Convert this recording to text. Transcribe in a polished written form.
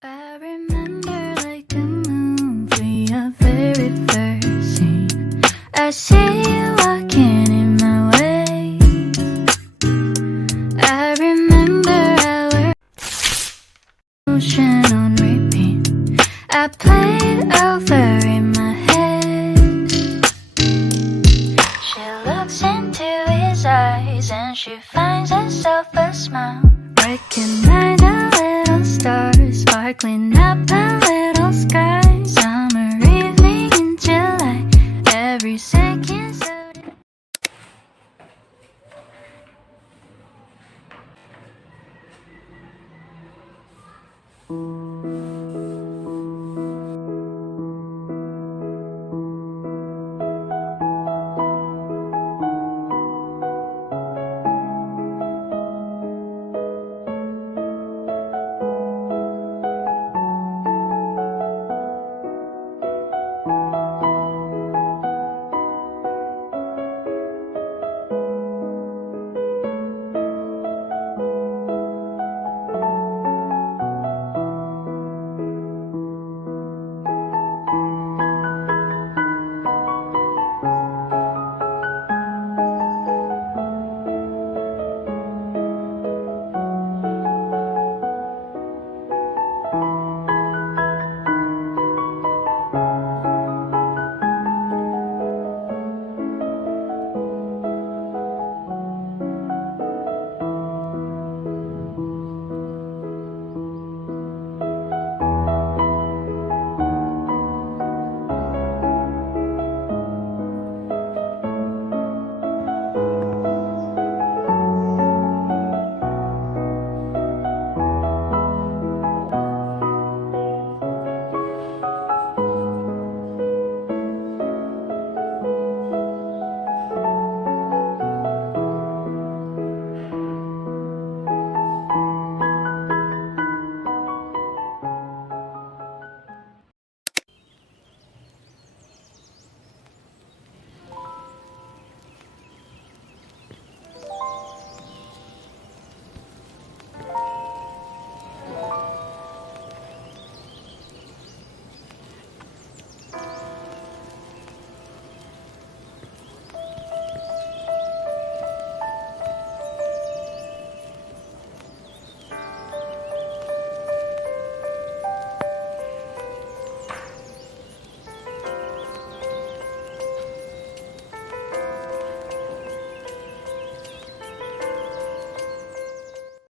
I remember like a movie, a very first scene. I see you walking in my way. I remember our motion on repeat. I played over in my head. She looks into his eyes and she finds herself a smile. Recognize a little star sparkling